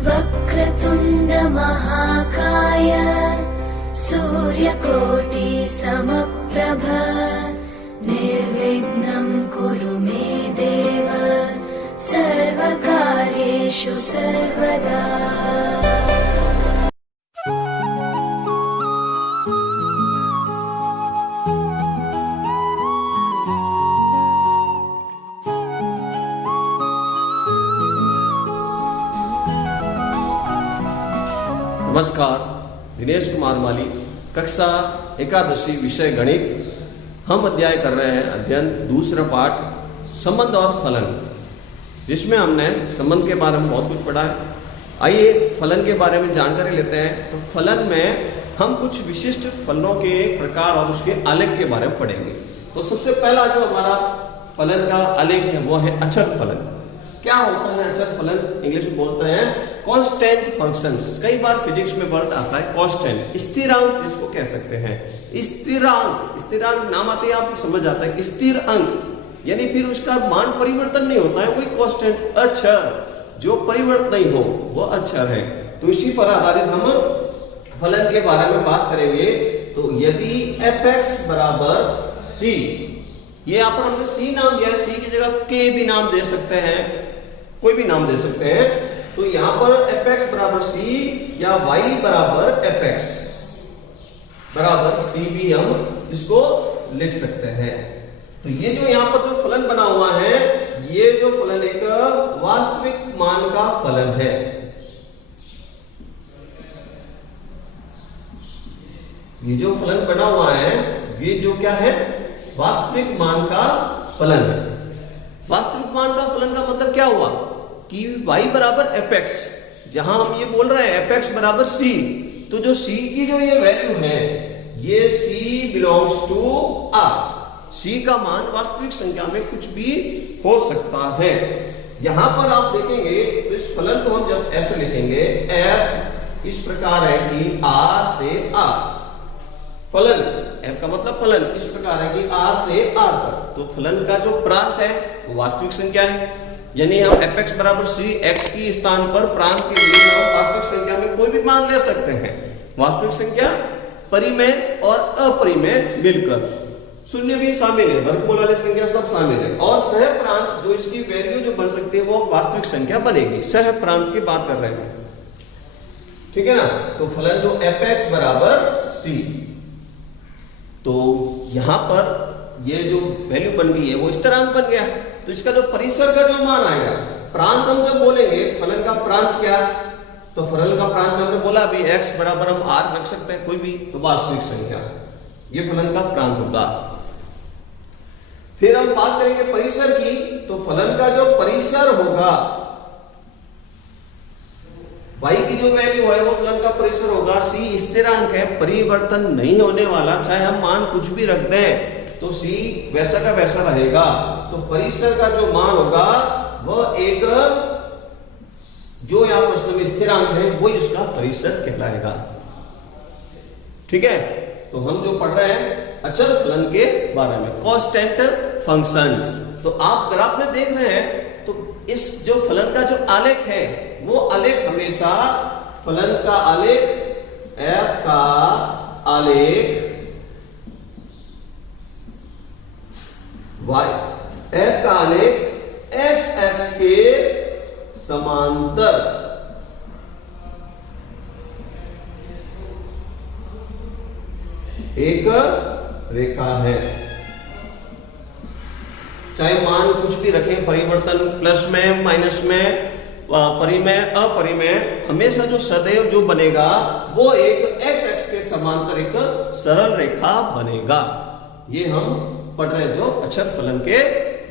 वक्रतुंड महाकाय सूर्यकोटि समप्रभ निर्विघ्नं कुरु मे देव सर्वकार्येषु सर्वदा। नमस्कार, दिनेश कुमार माली, कक्षा एकादशी, विषय गणित। हम अध्याय कर रहे हैं अध्ययन दूसरा पाठ संबंध और फलन, जिसमें हमने संबंध के बारे में बहुत कुछ पढ़ा है। आइए फलन के बारे में जानकारी लेते हैं। तो फलन में हम कुछ विशिष्ट फलनों के प्रकार और उसके आलेख के बारे में पढ़ेंगे। तो सबसे पहला जो हमारा फलन का आलेख है वो है अचर फलन। क्या होता है अचर फलन? इंग्लिश में बोलते हैं कांस्टेंट फंक्शंस। कई बार फिजिक्स में वर्ड आता है कांस्टेंट, स्थिरांक जिसको कह सकते हैं। स्थिरांक नाम आते ही आपको समझ आता है स्थिर अंक, यानी फिर उसका मान परिवर्तन नहीं होता है, वही कांस्टेंट। अक्षर जो परिवर्तन नहीं हो वो अक्षर है। तो इसी पर आधारित हम फलन के बारे में बात करेंगे। तो यदि fx बराबर c, ये यहाँ पर हमने c नाम दिया है, c की जगह k भी नाम दे सकते हैं, कोई भी नाम दे सकते हैं। तो यहां पर fx बराबर c या y बराबर fx बराबर c भी हम इसको लिख सकते हैं। तो ये जो यहां पर जो फलन बना हुआ है, ये जो फलन एक वास्तविक मान का फलन है। ये जो फलन बना हुआ है, ये जो क्या है, वास्तविक मान का फलन है। वास्तविक मान का फलन का मतलब क्या हुआ कि y बराबर fx, जहां हम ये बोल रहे हैं fx बराबर c, तो जो c की जो ये वैल्यू है, ये c belongs to r। c का मान वास्तविक संख्या में कुछ भी हो सकता है। यहां पर आप देखेंगे तो इस फलन को हम जब ऐसे लिखेंगे, f इस प्रकार है कि r से r, फलन f का मतलब फलन इस प्रकार है कि r से r पर। तो फलन का जो प्रांत है वो वास्तविक संख्या है, यानी हम fx बराबर c, x की स्थान पर प्रांत के लिए हम वास्तविक संख्या में कोई भी मान ले सकते हैं। वास्तविक संख्या परिमेय और अपरिमेय मिलकर, शून्य भी शामिल है, वर्गमूल वाली संख्या सब शामिल है। और सह प्रांत जो इसकी वैल्यू जो बन सकती है वो वास्तविक संख्या बनेगी। सह प्रांत की बात कर रहे हैं, ठीक है ना। तो फलन जो fx बराबर c, तो यहां पर ये जो वैल्यू बन गई है वो स्थिरांक बन गया। तो इसका जो परिसर का जो मान आएगा, प्रांत हम जब बोलेंगे फलन का प्रांत क्या, तो फलन का प्रांत में हमने बोला अभी x बराबर हम r रख सकते हैं कोई भी, तो वास्तविक संख्या, ये फलन का प्रांत होगा। फिर हम बात करेंगे परिसर की। तो फलन का जो परिसर होगा, y की जो वैल्यू है वो फलन का परिसर होगा। c स्थिरांक है, परिवर्तन नहीं होने वाला, चाहे हम मान कुछ भी रख दें तो c वैसा का वैसा रहेगा। तो परिसर का जो मान होगा वह एक, जो यहां प्रश्न में स्थिरांक है वो इसका परिसर कहलाएगा, ठीक है। तो हम जो पढ़ रहे हैं अचर फलन के बारे में, कांस्टेंट फंक्शंस। तो आप ग्राफ में देख रहे हैं, तो इस जो फलन का जो आलेख है वो आलेख हमेशा फलन का आलेख, f का आलेख f का आलेख x एक्स के समांतर एक रेखा है। चाहे मान कुछ भी रखें, परिवर्तन प्लस में, माइनस में, परिमेय, अपरिमेय, हमेशा जो सदैव जो बनेगा वो एक x एक्स के समांतर एक सरल रेखा बनेगा। ये हम पढ़ रहे हैं जो अचर फलन के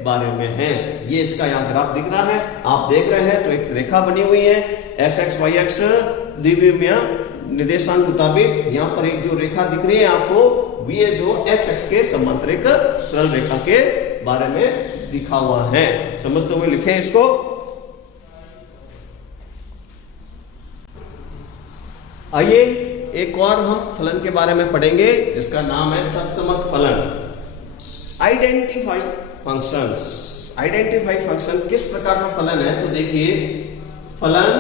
बारे में है। ये इसका यहाँ ग्राफ दिख रहा है, आप देख रहे हैं। तो एक रेखा बनी हुई है x एक्स y एक्स द्विविमीय निर्देशांक मुताबिक। यहाँ पर एक जो रेखा दिख रही है आपको, ये जो x एक्स के समांतर एक सरल रेखा के बारे में दिखा हुआ है। समझते हुए लिखें इसको। आइए एक और हम फलन के बारे में पढ़ेंगे जिसका नाम है तत्समक फलन। Identify functions. आइडेंटिफाई फंक्शन किस प्रकार का फलन है? तो देखिए, फलन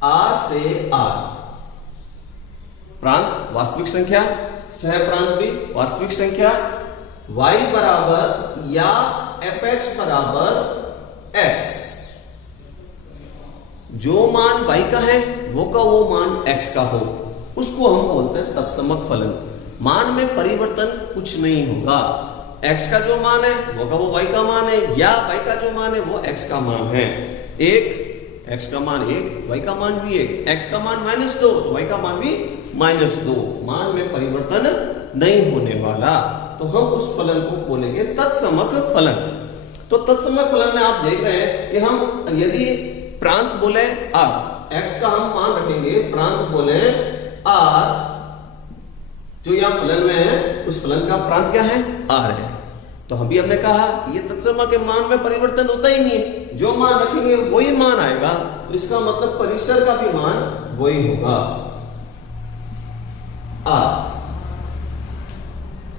R से R, प्रांत वास्तविक संख्या, सह प्रांत भी वास्तविक संख्या, y बराबर या fx बराबर x, जो मान y का है वो मान x का हो, उसको हम बोलते हैं तत्समक फलन। मान में परिवर्तन कुछ नहीं होगा, x का जो मान है वो y का मान है, या y का जो मान है वो x का मान है। एक x का मान 1, y का मान भी 1, x का मान -2 तो y का मान भी -2, मान में परिवर्तन नहीं होने वाला, तो हम उस फलन को बोलेंगे तत्समक फलन। तो तत्समक फलन में आप देख रहे हैं कि हम यदि प्रांत बोले r, x का हम मान रखेंगे, प्रांत बोले r, जो यहां फलन में है उस फलन का प्रांत क्या है? r है। तो हमने कहा कि ये तत्समक के मान में परिवर्तन होता ही नहीं है, जो मान रखेंगे वही मान आएगा, तो इसका मतलब परिसर का भी मान वही होगा।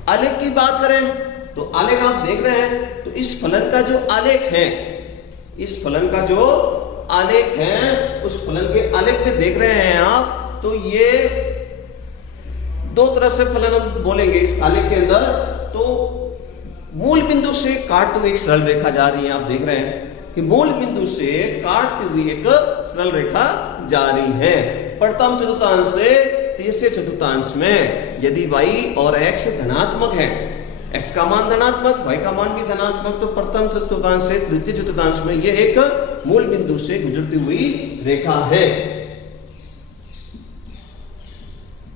आलेख की बात करें तो आलेख आप देख रहे हैं, तो इस फलन का जो आलेख है, इस फलन का जो आलेख है, उस फलन के आलेख में देख रहे हैं आप, तो ये दो तरह से फलन हम बोलेंगे इस आलेख के अंदर। तो मूल बिंदु से काटते हुए एक सरल रेखा जा रही है, आप देख रहे हैं कि मूल बिंदु से काटती हुई एक सरल रेखा जा रही है। प्रथम चतुर्थांश से तीसरे चतुर्थांश में यदि y और x धनात्मक है, x का मान धनात्मक, y का मान भी धनात्मक, तो प्रथम चतुर्थांश से द्वितीय चतुर्थांश में यह एक मूल बिंदु से गुजरती हुई रेखा है।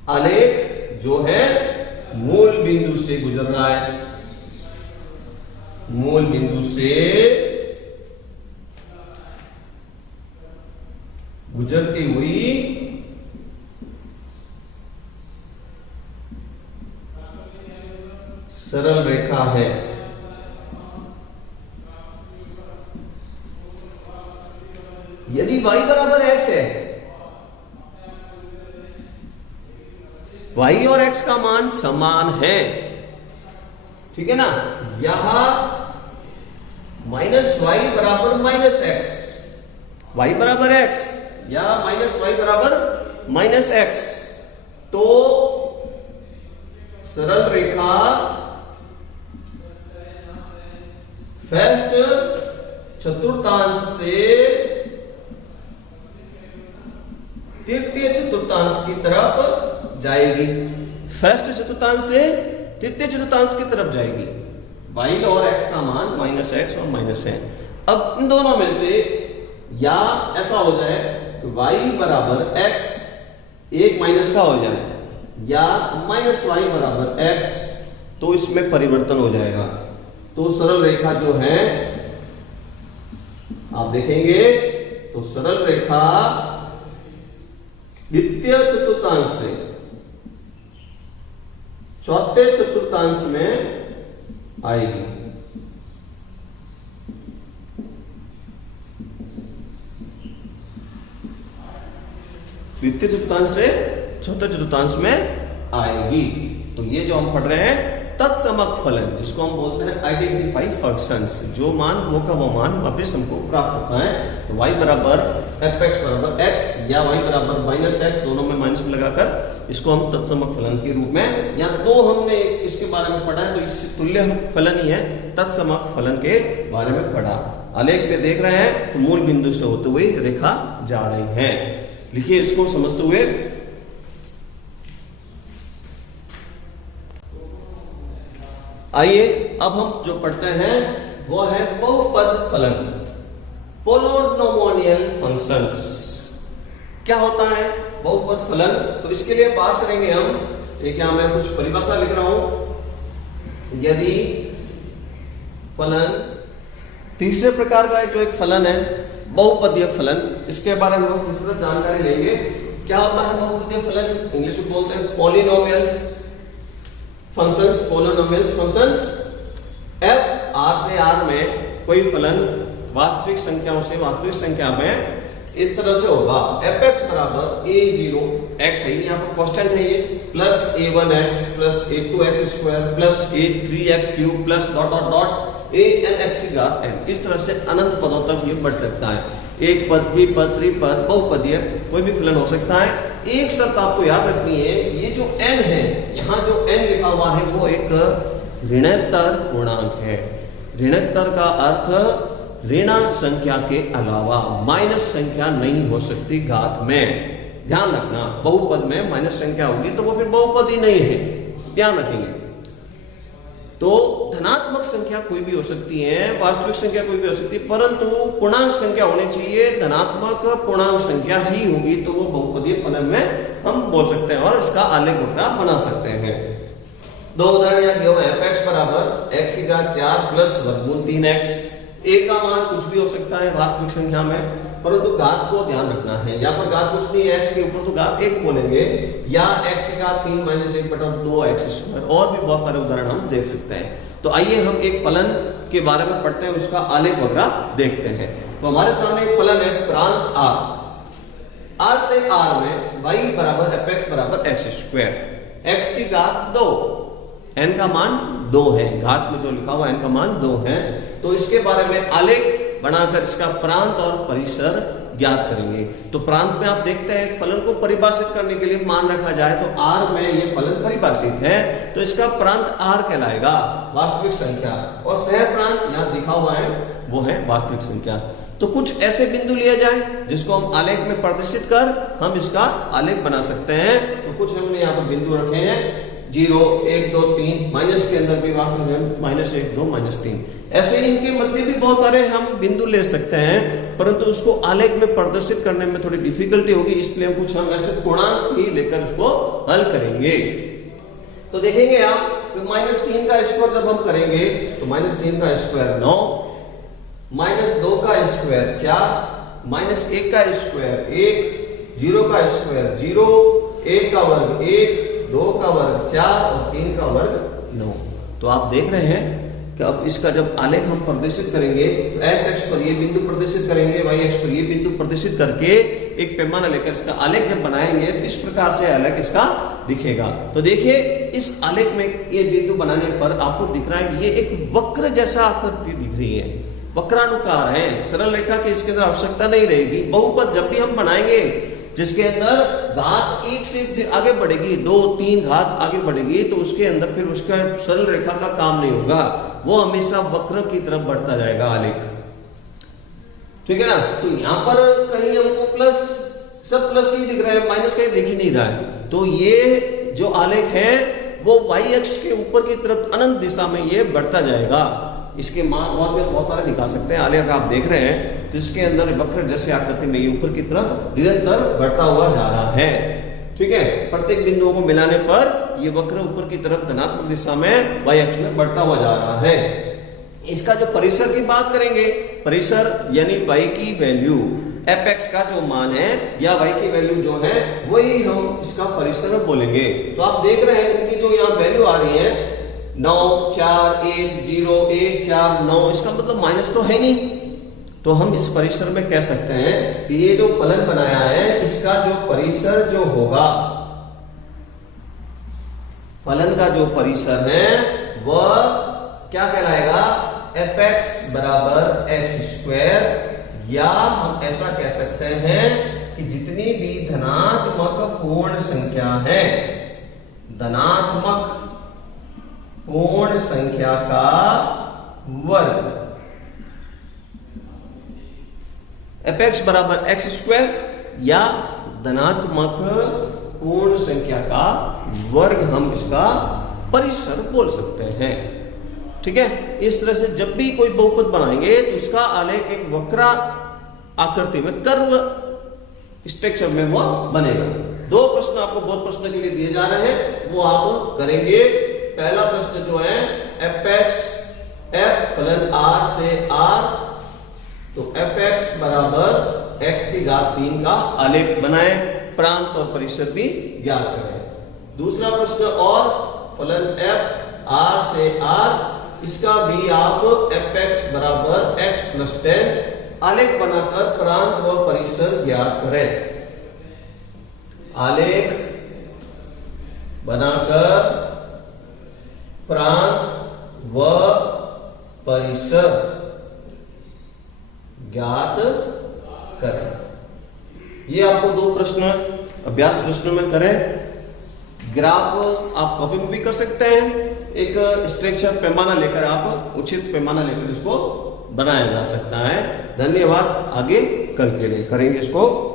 आलेख जो है मूल बिंदु से गुजर रहा है, मूल बिंदु से गुजरती हुई सरल रेखा है। यदि y बराबर x है, y और x का मान समान है, ठीक है ना, यहां -y बराबर -x, y बराबर x या -y बराबर -x, तो सरल रेखा फर्स्ट चतुर्थांश से तृतीय चतुर्थांश की तरफ जाएगी, फर्स्ट चतुर्थांश से तृतीय चतुर्थांश की तरफ जाएगी। y और x का मान -x और माइनस है। अब इन दोनों में से या ऐसा हो जाए कि y बराबर x एक माइनस का हो जाए, या -y बराबर x, तो इसमें परिवर्तन हो जाएगा। तो सरल रेखा जो है आप देखेंगे, तो सरल रेखा द्वितीय चतुर्थांश से चौथे चतुर्थांश में आएगी। द्वितीय चतुर्थांश से चौथे चतुर्थांश में आएगी। तो ये जो हम पढ़ रहे हैं तत्समक फलन, जिसको हम बोलते हैं आइडेंटिफाई फंक्शंस, जो मान वो का वो मान वापस हमको प्राप्त होता है। तो y बराबर fx बराबर x या y बराबर -x, दोनों में माइनस में लगाकर इसको हम तत्समक फलन के रूप में, या दो हमने इसके बारे में पढ़ा है, तो इससे तुल्य फलन ही है, तत्समक फलन के बारे में पढ़ा। आलेख पे देख रहे हैं, तो मूल बिंदु से होते हुए रेखा जा रही है। लिखिए इसको समझते हुए, आइए अब हम जो पढ़ते हैं वो है बहुपद फलन, पोलिनोमियल फंक्शंस। क्या होता है बहुपद फलन? तो इसके लिए बात करेंगे हम, एक यहां मैं कुछ परिभाषा लिख रहा हूं। यदि फलन तीसरे प्रकार का जो एक फलन है बहुपदीय फलन, इसके बारे में हम विस्तृत जानकारी लेंगे। क्या होता है बहुपदीय फलन? इंग्लिश में बोलते हैं polynomial functions, polynomial functions. f r से r में कोई फलन वास्तविक संख्याओं से वास्तविक संख्या में इस तरह से होगा, fx बराबर a0 x है, यहाँ पर कांस्टेंट है ये, plus a1x plus a2x square plus a3x cube plus dot dot dot a(n)x की घात n। इस तरह से अनंत पदों तक ये बढ़ सकता है। एक पद, द्विपद, त्रिपद, बहुपदीय कोई भी फलन हो सकता है। एक शर्त आपको याद रखनी है, ये जो n है, यहाँ जो n लिखा हुआ है वो एक ऋणोत्तर पूर्णांक है। ऋणोत्तर का अर्थ ऋण संख्या के अलावा माइनस संख्या नहीं हो सकती घात में। ध्यान रखना, बहुपद में माइनस संख्या होगी तो वो फिर बहुपद ही नहीं है, ध्यान रखेंगे। तो धनात्मक संख्या कोई भी हो सकती है, वास्तविक संख्या कोई भी हो सकती है, परंतु पूर्णांक संख्या होनी चाहिए, धनात्मक पूर्णांक संख्या ही होगी तो वो बहुपदीय फलन में हम बोल सकते हैं और इसका आलेख वक्र बना सकते हैं। दो उदाहरण यहाँ दिए हुए हैं। x बराबर x की घात 4 प्लस वर्गमूल 3x। a का मान कुछ भी हो सकता है वास्तविक संख्या में, परंतु घात को ध्यान रखना है। यहाँ पर घात कुछ नहीं है, x के ऊपर तो घात 1 बोलेंगे, या x की घात 3 - 1/2x स्क्वायर। और भी बहुत सारे उदाहरण हम देख सकते हैं। तो आइए हम एक फलन के बारे में पढ़ते हैं, उसका आलेख वगैरह देखते हैं। तो हमारे सामने एक फलन है प्रांत r से r में y बराबर fx बराबर x स्क्वायर। x की घात 2, n का मान 2 है, घात में जो लिखा हुआ n का मान 2 है। तो इसके बारे में आलेख बनाकर इसका प्रांत और परिसर ज्ञात करेंगे। तो प्रांत में आप देखते हैं फलन को परिभाषित करने के लिए मान रखा जाए तो r में ये फलन परिभाषित है, तो इसका प्रांत r कहलाएगा, वास्तविक संख्या। और सह प्रांत यहाँ दिखा हुआ है वो है वास्तविक संख्या। तो कुछ ऐसे बिंदु लिए जाए जिसको हम आलेख में प्रदर्शित कर हम इसका आलेख बना सकते हैं। तो कुछ हमने यहाँ पर बिंदु रखे हैं, 0, 1, 2, 3, माइनस के अंदर भी वास्तविक -1, 2, -3। ऐसे ही इनके मध्य भी बहुत सारे हम बिंदु ले सकते हैं, परंतु उसको आलेख में प्रदर्शित करने में थोड़ी डिफिकल्टी होगी, इसलिए कुछ हम ऐसे पूर्णांक ही लेकर उसको हल करेंगे। तो देखेंगे आप -3 का स्क्वायर जब हम करेंगे तो -3 का स्क्वायर 9, -2 का स्क्वायर 4, -1 का स्क्वायर 1, 0 का स्क्वायर 0, 1 का वर्ग 1, 2 का वर्ग 4 और 3 का वर्ग 9। तो आप देख रहे हैं कि अब इसका जब आलेख हम प्रदर्शित करेंगे तो x अक्ष पर ये बिंदु प्रदर्शित करेंगे, y अक्ष पर ये बिंदु प्रदर्शित करके एक पैमाना लेकर इसका आलेख जब बनाएंगे तो इस प्रकार से आलेख इसका दिखेगा। तो देखिए इस आलेख में ये बिंदु बनाने पर आपको दिख रहा है ये एक वक्र जैसा आकृति दिख रही है, वक्रानुकार है, सरल रेखा की इसके अंदर आवश्यकता नहीं रहेगी। बहुपद जब भी हम बनाएंगे जिसके अंदर घात 1 से आगे बढ़ेगी, 2, 3 घात आगे बढ़ेगी, तो उसके अंदर फिर उसका सरल रेखा का काम नहीं होगा, वो हमेशा वक्र की तरफ बढ़ता जाएगा आलेख। ठीक है ना। तो यहां पर कहीं हमको प्लस, सब प्लस ही दिख रहा है, माइनस कहीं दिख ही नहीं रहा है। तो ये जो आलेख है वो y अक्ष के ऊपर की तरफ अनंत दिशा में ये बढ़ता जाएगा। इसके मान और भी बहुत सारे दिखा सकते हैं। आलेख आप देख रहे हैं तो इसके अंदर वक्र जैसे आकृति में ये ऊपर की तरफ निरंतर बढ़ता हुआ जा रहा है। ठीक है, प्रत्येक बिंदुओं को मिलाने पर ये वक्र ऊपर की तरफ धनात्मक दिशा में y अक्ष में बढ़ता हुआ जा रहा है। इसका जो परिसर की बात करेंगे, परिसर यानी y की वैल्यू fx का जो मान है या y की वैल्यू जो है वही हम इसका परिसर बोलेंगे। तो आप देख रहे हैं कि जो यहाँ वैल्यू आ रही है 9, 4, 1, 0, 1, 4, 9, इसका मतलब माइनस तो है नहीं। तो हम इस परिसर में कह सकते हैं कि ये जो फलन बनाया है इसका जो परिसर जो होगा, फलन का जो परिसर है वह क्या कहलाएगा, fx बराबर x स्क्वायर, या हम ऐसा कह सकते हैं कि जितनी भी धनात्मक पूर्ण संख्या है, धनात्मक पूर्ण संख्या का वर्ग, fx बराबर x स्क्वायर या धनात्मक पूर्ण संख्या का वर्ग हम इसका परिसर बोल सकते हैं। ठीक है, इस तरह से जब भी कोई बहुपद बनाएंगे तो उसका आलेख एक वक्र आकृति में, कर्व स्ट्रक्चर में वो बनेगा। दो प्रश्न आपको बहुत प्रश्न के लिए दिए जा रहे हैं, वो आप करेंगे। पहला प्रश्न जो है fx, f फलन r से r, तो fx बराबर x की घात 3 का आलेख बनाएं, प्रांत और परिसर भी ज्ञात करें। दूसरा प्रश्न और फलन f r से r, इसका भी आप fx बराबर x + 10 आलेख बनाकर प्रांत व परिसर ज्ञात करें। आलेख बनाकर प्रांत व परिसर ज्ञात करें। ये आपको दो प्रश्न अभ्यास प्रश्नों में करें। ग्राफ आप कॉपी में भी कर सकते हैं, एक स्ट्रक्चर पैमाना लेकर आप उचित पैमाना लेकर इसको बनाया जा सकता है। धन्यवाद। आगे कल के लिए करेंगे इसको।